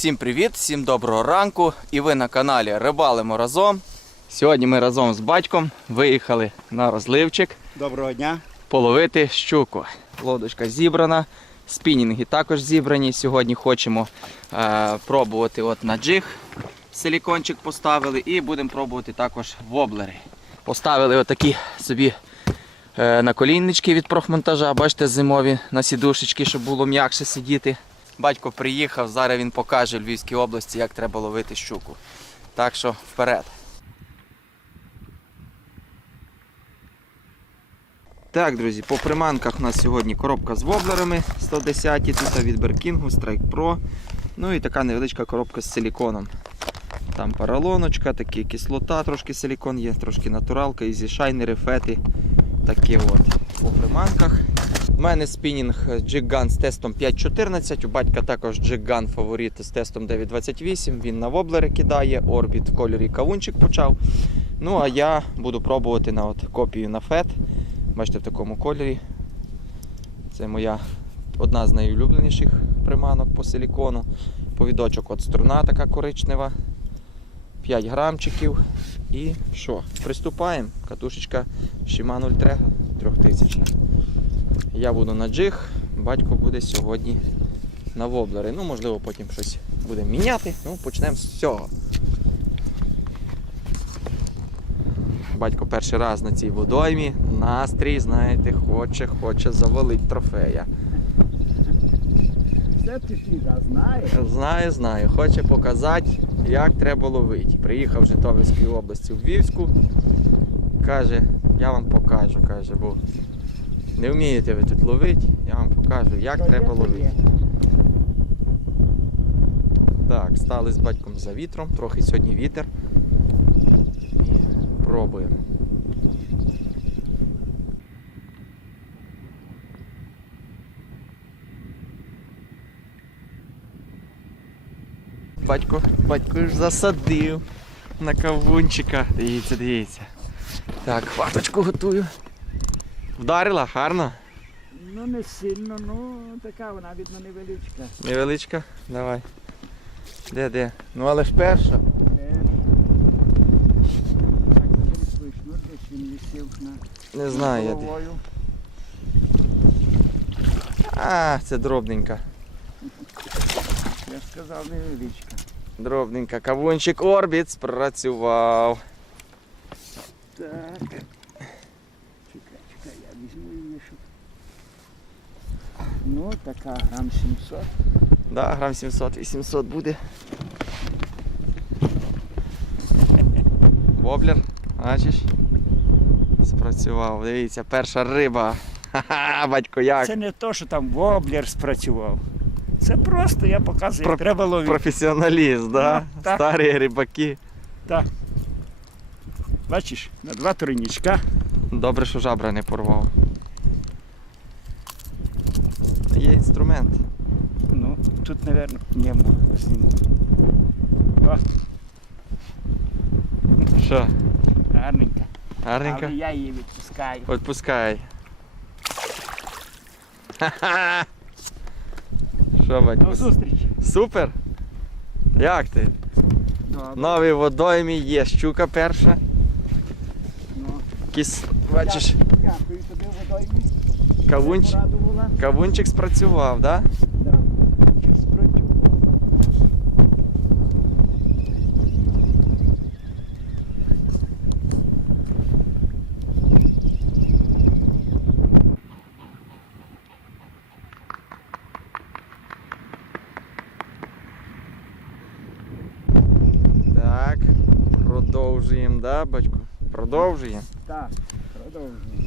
Всім привіт, всім доброго ранку. І ви на каналі Рибалимо разом. Сьогодні ми разом з батьком виїхали на розливчик Доброго дня. половити щуку. Лодочка зібрана, спінінги також зібрані. Сьогодні хочемо е, пробувати от на джиг. Силікончик поставили і будемо пробувати також воблери. Поставили отакі собі е, наколіннички від профмонтажа, бачите, зимові на сідушечки, щоб було м'якше сидіти. Батько приїхав, зараз він покаже Львівській області, як треба ловити щуку. Так що вперед. Так, друзі, по приманках у нас сьогодні коробка з воблерами 110 тут від Беркінгу, Strike Pro. Ну і така невеличка коробка з силіконом. Там паралоночка, такі кислота, трошки силікон є, трошки натуралка, і зі шайнери, фети. Такі от. По приманках. У мене спінінг Jig з тестом 5.14, у батька також Jig фаворит з тестом 9.28. Він на воблери кидає, орбіт в кольорі кавунчик почав. Ну а я буду пробувати на от копію на FET. Бачите, в такому кольорі. Це моя одна з найулюбленіших приманок по силікону. Повідочок от струна така коричнева. 5 грамчиків. І що? Приступаємо. Катушечка Shimano Ultra 3000. Я буду на джиг, батько буде сьогодні на воблери. Ну, можливо, потім щось будемо міняти. Ну, почнемо з цього. Батько перший раз на цій водоймі. Настрій, знаєте, хоче, хоче завалити трофея. Все фіга знаєш. Знаю, знаю. Хоче показати, як треба ловити. Приїхав з Житомирської області в Львівську. Каже, я вам покажу, каже, бо не вмієте ви тут ловити, я вам покажу, як треба ловити. Так, стали з батьком за вітром, трохи сьогодні вітер. І пробуємо. Батько, батько ж засадив на кавунчика. Дивіться, дивіться. Так, хваточку готую. Вдарила, гарно. Ну не сильно, ну така вона видно невеличка. Невеличка. Давай. Де, де? Ну але ж перша. Е, Не знаю я де. А, це дробненька. Я ж сказав невеличка. Дробненька. Кавунчик Орбіт спрацював. Так. Чекай, чекай, я візьму її, щоб. Ну, така грам 700. Да, грам 700 і 800 буде. Воблер, бачиш? Спрацював. Дивіться, перша риба. Ха-ха, батько як. Це не то, що там воблер спрацював. Це просто я показую, Про- як треба ловити. Професіоналіст, да? Ну, так. Старі рибаки. Так. Бачиш, на два турнічка. Добре, що жабра не порвав. Є інструмент. Ну, тут, нему зніму. О, Що? гарненька. Гарненько? Але я її відпускаю. Відпускай. Ха-ха! Що, До батько? зустрічі. Супер? Як ти? Добре. Новий водоймі є щука перша. Ну, Кіс... Бачиш, Дякую тобі, водоймі. кавунч... Радувала. кавунчик спрацював, да? Да. Спрацював. Так. Продовжуємо, да, батько? Продовжуємо. Так, продовжуємо.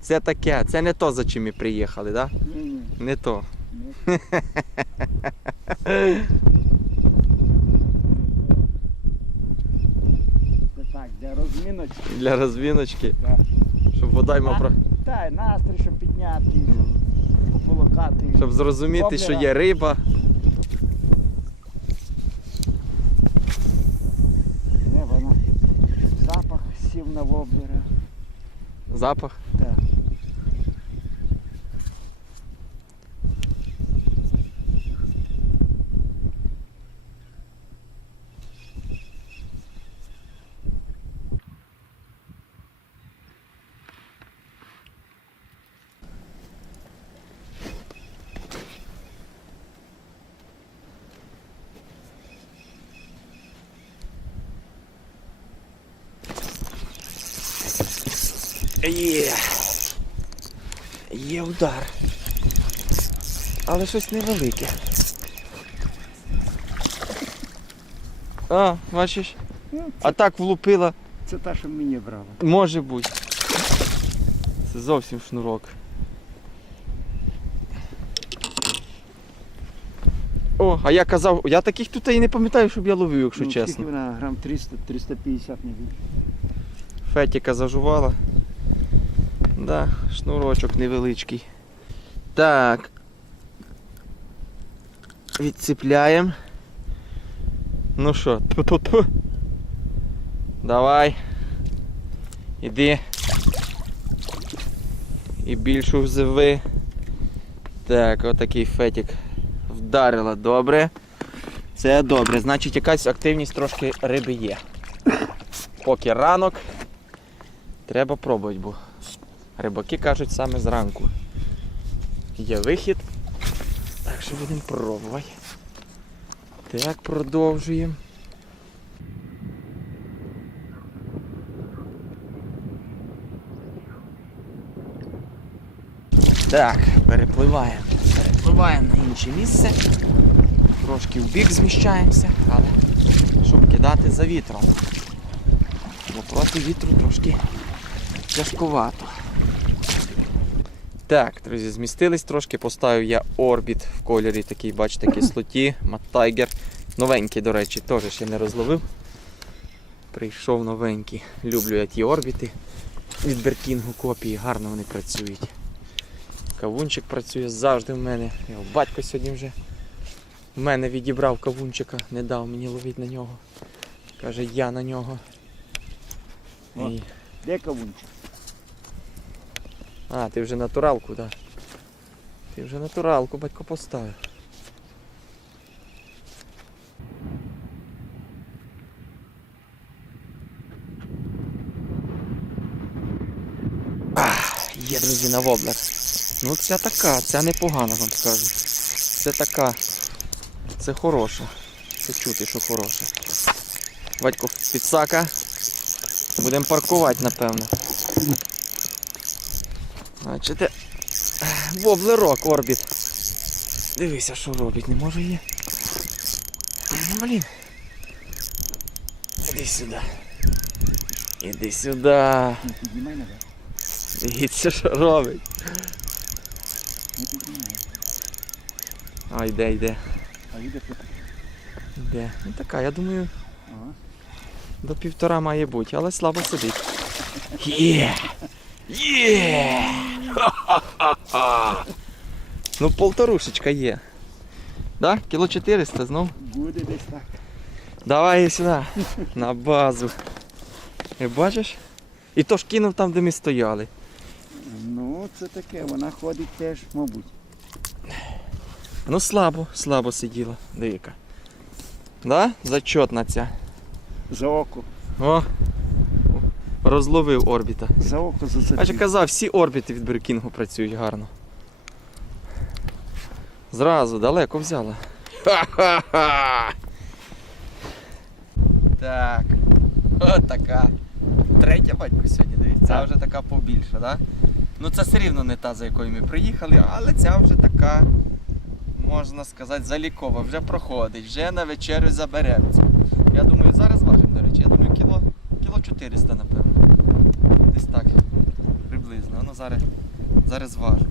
Це таке, це не то, за чим ми приїхали, да? Ні, ні. Не то. ні. Це так, для розміночки. Для розвіночки. Да. Щоб водойма про. Та, настрій, щоб підняти, пополокати. Щоб зрозуміти, що є риба. Де вона? Запах сів на воблера. Запах. Так. Є. Є удар. Але щось невелике. А, бачиш? А так влупила. Це та, що мені брала. Може бути. Це зовсім шнурок. О, а я казав, я таких тут і не пам'ятаю, щоб я ловив, якщо ну, чесно. вона грам 300, 350 не більше. Фетіка зажувала. Да, шнурочок невеличкий. Так. Відцепляємо. Ну що, ту-ту-ту. Давай. Іди. І більшу взиви. Так, отакий фетік вдарила добре. Це добре. Значить якась активність трошки риби є. Поки ранок. Треба пробувати, бо рибаки кажуть саме зранку. Є вихід. Так що будемо пробувати. Так, продовжуємо. Так, перепливаємо. Перепливаємо на інше місце. Трошки в бік зміщаємося, але щоб кидати за вітром. Бо проти вітру трошки тяжкувато. Так, друзі, змістились трошки, поставив я орбіт в кольорі такий, бачите, кислоті, Маттайгер. Новенький, до речі, теж ще не розловив. Прийшов новенький. Люблю я ті орбіти від Беркінгу копії, гарно вони працюють. Кавунчик працює завжди в мене. Його батько сьогодні вже в мене відібрав кавунчика, не дав мені ловити на нього. Каже, я на нього. О. І- Де кавунчик? А, ти вже натуралку, так. Ти вже натуралку батько поставив. Є, друзі, на воблер. Ну ця така, ця непогана, вам скажу. Це така. Це хороша. Це чути, що хороша. Батько підсака. Будемо паркувати, напевно. Бачите? Воблерок орбіт. Дивися, що робить, не може є. Ну, Блін. Іди сюди. Іди сюди. Дивіться, що робить. А, йде, йде. А йде. Йде. Ну така, я думаю, до півтора має бути, але слабо сидить. Є! Є! Ха-ха-ха-ха! Ну, полторушечка є. Да? Кіло 400 знов? Буде десь так. Давай сюди, на базу. І бачиш? І то ж кинув там, де ми стояли. Ну, це таке, вона ходить теж, мабуть. Ну слабо, слабо сиділа. Дивіться. Да? Зачетна ця. За око. О! Розловив орбіта. За око А ж казав, всі орбіти від Беркінгу працюють гарно. Зразу далеко взяла. Ха-ха-ха! Так. От така. Третя батько сьогодні, дивіться. Ця вже така побільша, так? Да? Ну це все рівно не та, за якою ми приїхали, але ця вже така, можна сказати, залікова, вже проходить, вже на вечерю заберемо. Я думаю, зараз важимо, до речі. Я думаю, кіло, кіло 400, напевно. Десь так. Приблизно. Ну зараз, зараз зважу.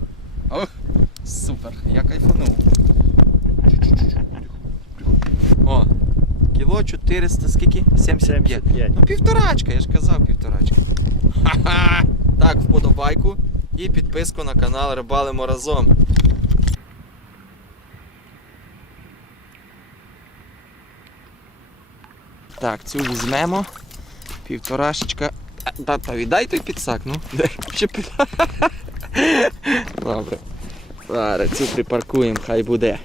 Ох, супер, я кайфанув. О, кіло 400, скільки? 75. 75. Ну півторачка, я ж казав півторачка. Ха-ха! Так, вподобайку і підписку на канал Рибалимо разом. Так, цю візьмемо. Півторашечка. А, Тата, віддай той підсак, ну. Ще під... Добре. Зараз цю припаркуємо, хай буде.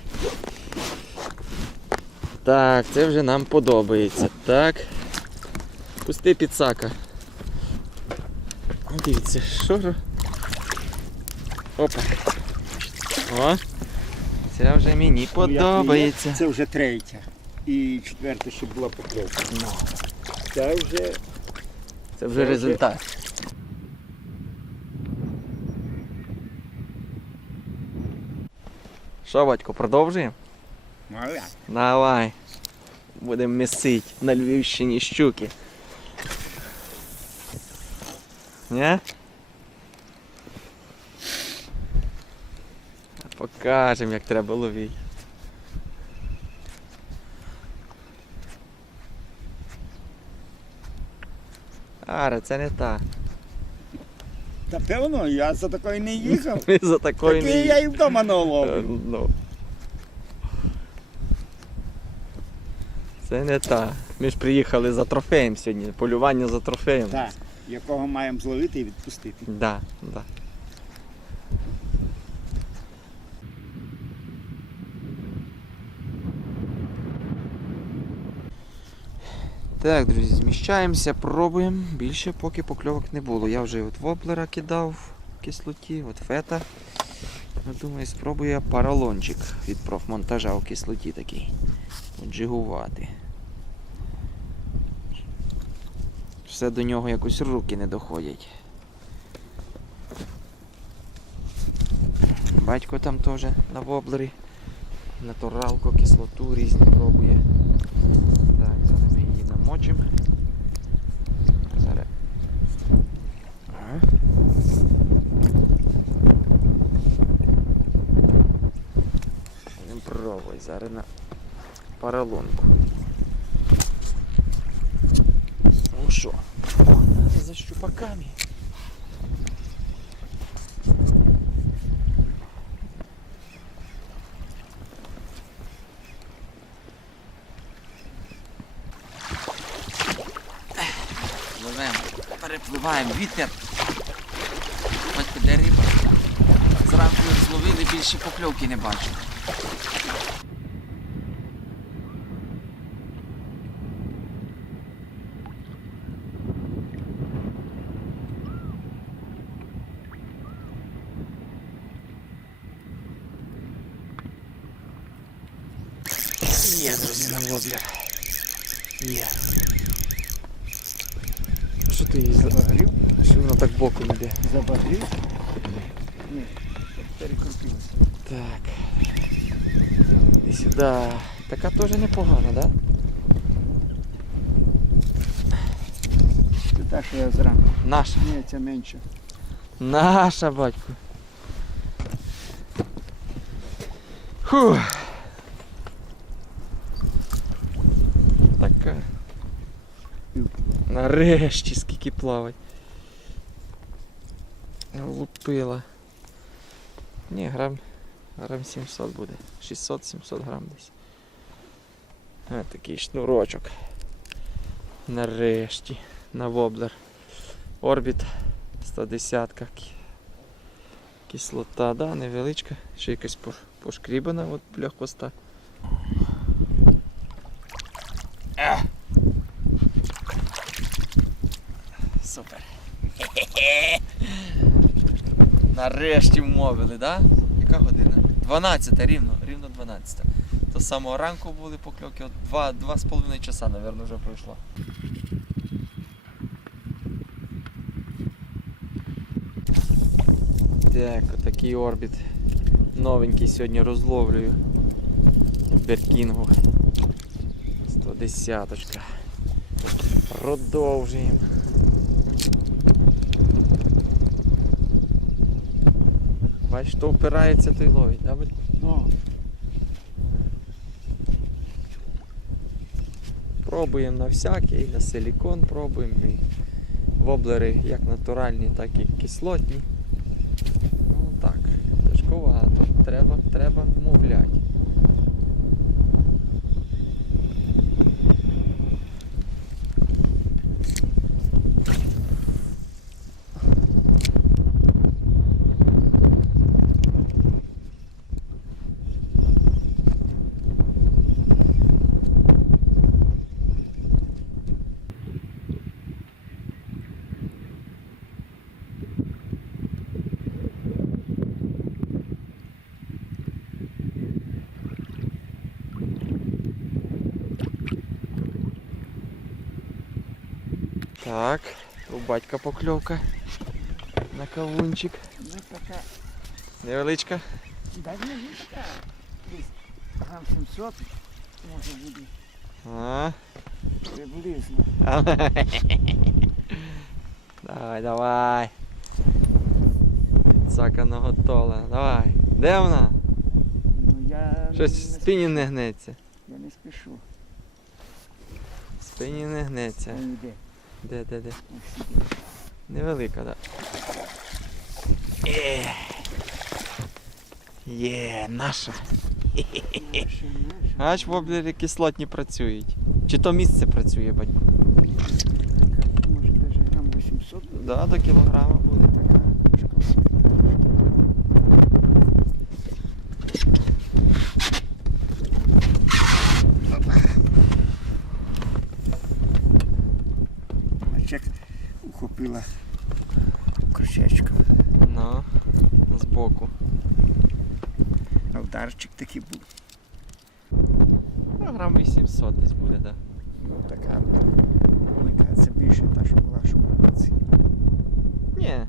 Так, це вже нам подобається. Так. Пусти підсака. Дивіться, що ж. Опа. О. Це вже мені подобається. Це вже третя. І четверта ще була покльовка. Ну. Це вже це вже результат. Що, батько, продовжуємо? Давай. Будемо місити на Львівщині щуки. Не? Покажемо, як треба ловити. Аре, це не та. Та певно, я за такою не їхав. Ми за такою не Такий я і вдома не Е. Ну. Це не та. Ми ж приїхали за трофеєм сьогодні. Полювання за трофеєм. Так, якого маємо зловити і відпустити. Да, да. Так, друзі, зміщаємося, пробуємо. Більше поки покльовок не було. Я вже от воблера кидав в кислоті, от фета. Ну, думаю, спробую паралончик від профмонтажа у кислоті такий. Джигувати. Все до нього якось руки не доходять. Батько там теж на воблері. Натуралку, кислоту різні пробує. Так, зараз ми її намочимо. Зараз. Ага. Будемо пробувати зараз на поролонку. Ну що? За щупаками. Перепливаємо, вітер. Батько, де риба? Зранку їх зловили, більше покльовки не бачу. Є, друзі, на воблер. Є. Що ти її за... Забагрів? Що воно так боком йде? Забагрів? Ні, перекрутилося. Так. І сюди. Така теж непогана, да? Це та, що я зранку. Наша. Ні, це менше. Наша, батько. Фух. Така. Нарешті скільки плавать. Лупила. Ні, грам, грам 700 буде. 600-700 грам десь. А, такий шнурочок. Нарешті. На воблер. Орбіт 110 ка Кислота, да, невеличка. Ще якась пош- пошкрібана от біля хвоста. Супер. Нарешті вмовили, да? Яка година? 12 рівно, рівно 12. То з самого ранку були покльовки, от два, два з половиною часа, мабуть, вже пройшло. Так, отакий орбіт. Новенький сьогодні розловлюю. Беркінгу. 110 -очка. Продовжуємо. Бачиш, то впирається, то й ловить, да? Ну, Пробуємо на всяке, і на силікон пробуємо, і воблери як натуральні, так і кислотні. Ну так, тяжковато, треба, треба вмовляти. Так, у батька покльовка на кавунчик. ну така. Невеличка. Давненька. десь грам 700, може буде А? приблизно. Давай, давай. Цакано готове. Давай. Де вона? Ну я Щось в спині не гнеться. Я не спішу. В спині не гнеться. Ой, йде. Де, де, де? Невелика, так. Да. Е. Є, наша. Наша, наша. Аж воблери кислотні працюють. Чи то місце працює, батько? Може навіть грам 800 буде. Да, до кілограма буде. 700 буде, так? Ну така велика, це більше та, що була, що в. Ні,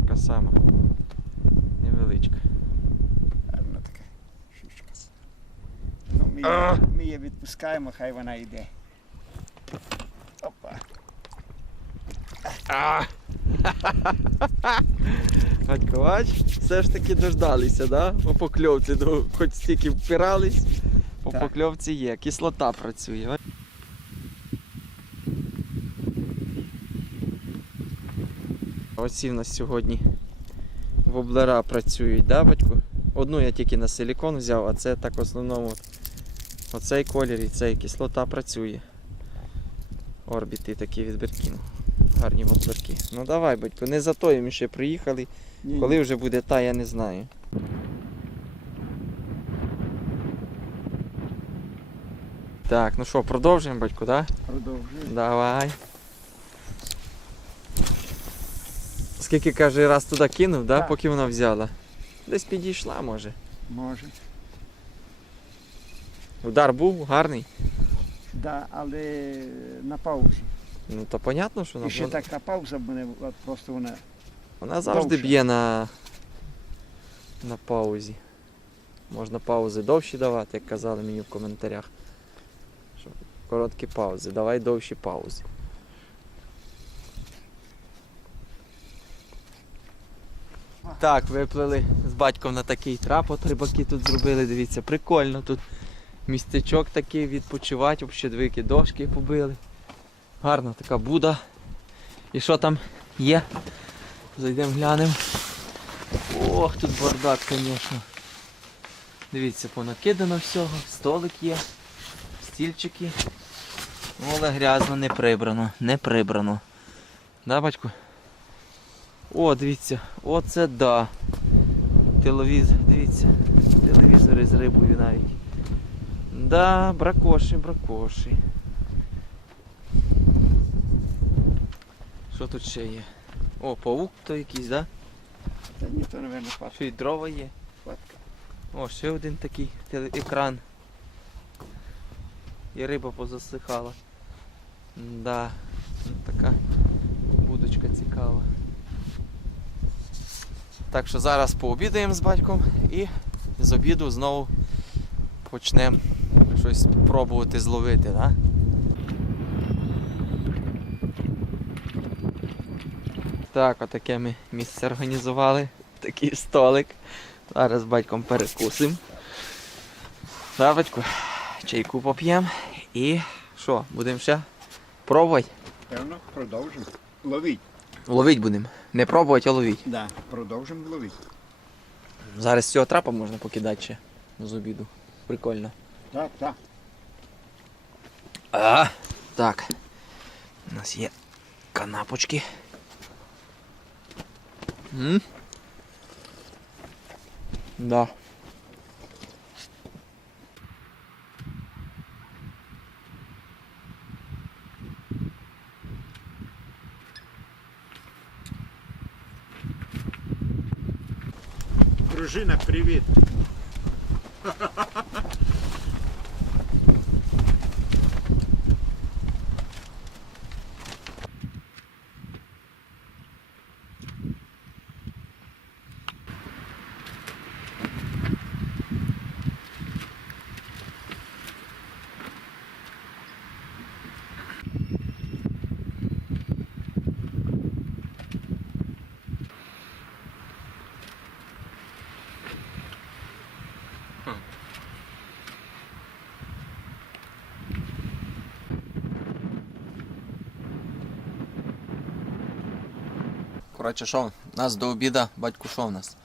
така сама. Невеличка. Гарна така шишка. Ну, ми, її, ми її відпускаємо, хай вона йде. Опа. А! Ковач, все ж таки дождалися, да? По покльовці, ну, хоч стільки впирались по Так. покльовці є. Кислота працює. Оці в нас сьогодні воблера працюють, да, батько? Одну я тільки на силікон взяв, а це так в основному оцей колір і цей кислота працює. Орбіти такі від Беркіну. Гарні воблерки. Ну давай, батько, не за тою ми ще приїхали. Ні, Коли вже буде та, я не знаю. Так, ну що, продовжуємо, батько, так? Продовжує. Давай. Скільки каже, раз туди кинув, да? Так. поки вона взяла? Десь підійшла, може. Може. Удар був гарний. Да, але на паузі. Ну то понятно, що І вона, ще така пауза от просто вона. вона завжди довше. б'є на, на паузі. Можна паузи довші давати, як казали мені в коментарях. Короткі паузи, давай довші паузи. Так, виплили з батьком на такий трап, рибаки тут зробили, дивіться, прикольно тут. Містечок такий відпочивати, общедвики дошки побили. Гарна така буда. І що там є? Зайдемо глянемо. Ох, тут бардак, звісно. Дивіться, понакидано всього, столик є, стільчики. Але грязно не прибрано, не прибрано. Да, батько? О, дивіться, оце да. Телевізор, дивіться, телевізори з рибою навіть. Да, бракоші, бракоші. Що тут ще є? О, паук то якийсь, да? Та ні, то, мабуть, хватка. Ще й дрова є. хватка. О, ще один такий теле- екран. І риба позасихала. Да, така будочка цікава. Так що зараз пообідаємо з батьком і з обіду знову почнемо щось пробувати зловити, да? Так, отаке ми місце організували. Такий столик. Зараз з батьком перекусимо. Да, батько, чайку поп'ємо. І що, будемо ще пробувати? Певно, продовжимо. Ловіть. Ловить будемо. Не пробувати, а ловить. Да, продовжимо ловити. Зараз з цього трапа можна покидати ще з обіду. Прикольно. Так, так. А, так. У нас є канапочки. М? Да. Дружина, привіт. Коротше, що, нас до обіда, батьку, що в нас?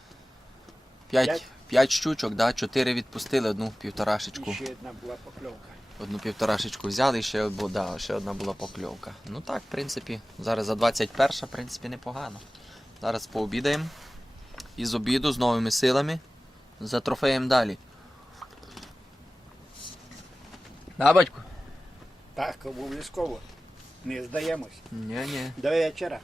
П'ять, П'ять? щучок, да? чотири відпустили, одну півторашечку. І ще одна була покльовка. Одну півторашечку взяли і ще, да, ще одна була покльовка. Ну так, в принципі, зараз за 21, в принципі, непогано. Зараз пообідаємо. І з обіду з новими силами. За трофеєм далі. Да, батьку? Так, обов'язково. Не здаємось. Ні, ні. До вечора.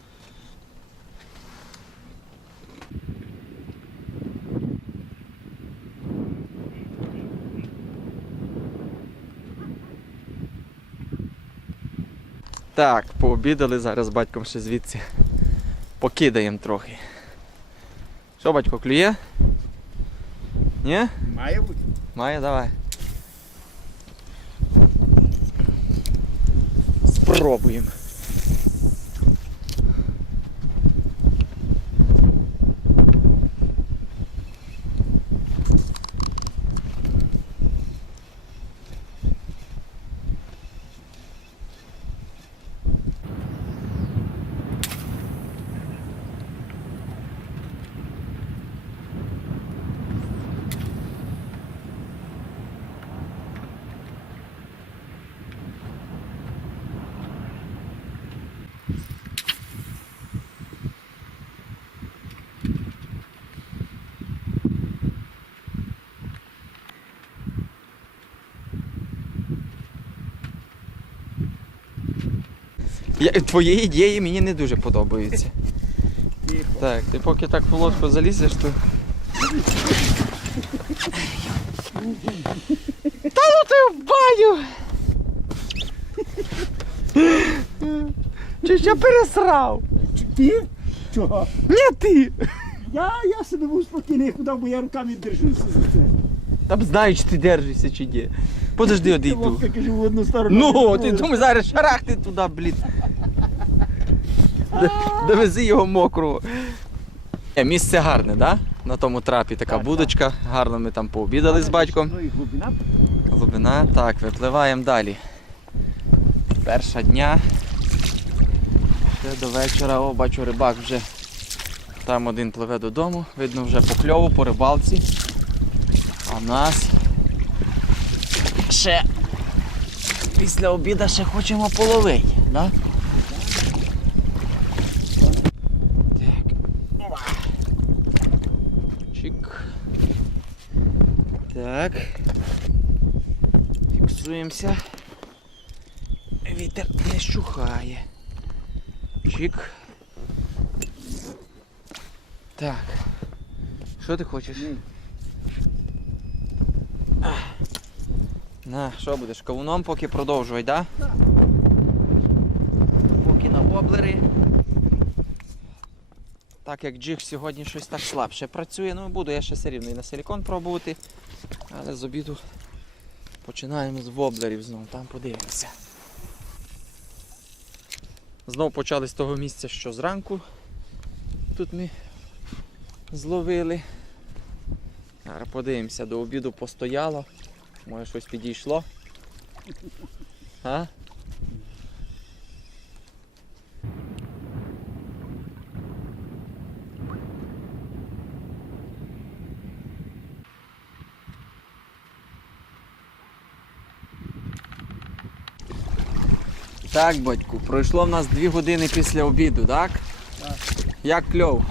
Так, пообідали зараз з батьком ще звідси. Покидаємо трохи. Що, батько, клює? Ні? Має бути. Має, давай. Спробуємо. Я, твої ідеї мені не дуже подобаються. Так, ти поки так в лодку залізеш, то. Та ну ти в баню! Чи ще пересрав? Ти? Чого? Ні ти! Я, я себе був спокійний, куди, бо я руками держуся за це. Там знаєш, чи ти держишся чи ні. Подожди, одійду. Вовка, кажу, в одну сторону. Ну, ти думаєш, зараз шарахти туди, блін. Довези його мокрого. Е, Місце гарне, да? На тому трапі така Так, будочка. Гарно ми там пообідали з батьком. Ну і глибина. Глибина. Так, випливаємо далі. Перша дня. Ще до вечора. О, бачу, рибак вже там один пливе додому. Видно вже по кльову, по рибалці. А в нас ще після обіду ще хочемо половити, да? Так. Опа. Чик. Так. Фіксуємося. Вітер не щухає. Чик. Так. Що ти хочеш? На, що будеш? Кавуном поки продовжуй, да? Так. Поки на воблери. Так як джиг сьогодні щось так слабше працює, ну буду я ще все рівно і на силікон пробувати. Але з обіду починаємо з воблерів знову, там подивимося. Знову почали з того місця, що зранку тут ми зловили. Зараз подивимося, до обіду постояло. Може щось підійшло. А? Так, батьку, пройшло в нас дві години після обіду, так? Так. Як кльов?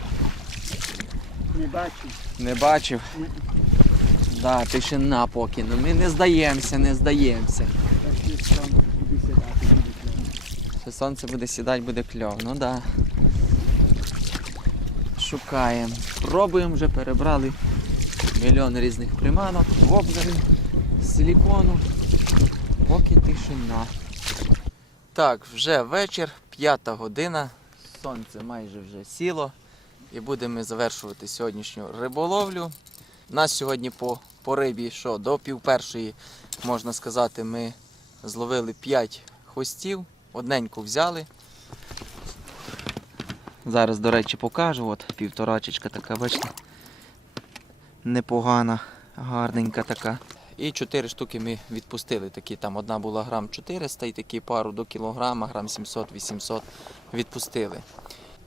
Не бачу. Не бачив. Ні. Да, тишина поки. Ну ми не здаємося, не здаємося. Так що там буде сідати, буде кльово. Що сонце буде сідати, буде кльов. Ну да. Шукаємо. Пробуємо, вже перебрали мільйон різних приманок, воблерів, силікону. Поки тишина. Так, вже вечір, п'ята година. Сонце майже вже сіло. І будемо завершувати сьогоднішню риболовлю. Нас сьогодні по, по рибі, що до пів першої, можна сказати, ми зловили 5 хвостів, одненьку взяли. Зараз, до речі, покажу. От півторачечка така, бачите. Непогана, гарненька така. І 4 штуки ми відпустили. Такі там одна була грам 400 і такі пару до кілограма, грам 700-800 відпустили.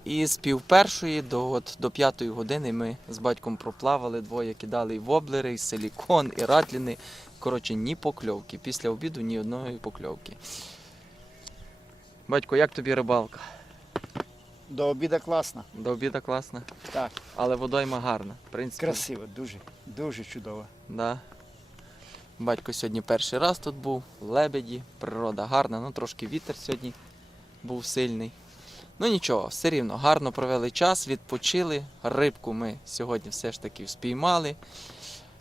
І з пів першої до, от, до п'ятої години ми з батьком проплавали, двоє кидали і воблери, і силікон, і ратліни. Коротше, ні покльовки. Після обіду ні одної покльовки. Батько, як тобі рибалка? До обіду класно. До обіду класно, Так, але водойма гарна. В принципі, красиво, дуже, дуже чудово. Да. Батько сьогодні перший раз тут був, лебеді, природа гарна, ну трошки вітер сьогодні був сильний. Ну нічого, все рівно, гарно провели час, відпочили. Рибку ми сьогодні все ж таки спіймали.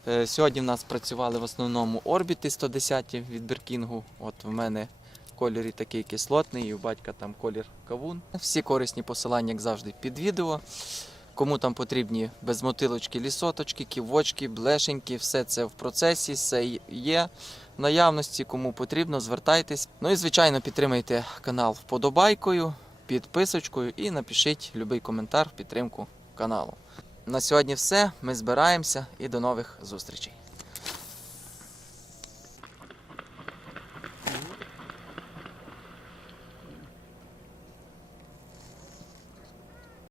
Е, Сьогодні в нас працювали в основному орбіти 110 від Беркінгу. От в мене в кольорі такий кислотний, і у батька там колір кавун. Всі корисні посилання, як завжди, під відео. Кому там потрібні безмотилочки, лісоточки, ківочки, блешеньки, все це в процесі, все є в наявності. Кому потрібно, звертайтесь. Ну і звичайно підтримайте канал вподобайкою, підписочкою і напишіть будь-який коментар в підтримку каналу. На сьогодні все. Ми збираємося і до нових зустрічей.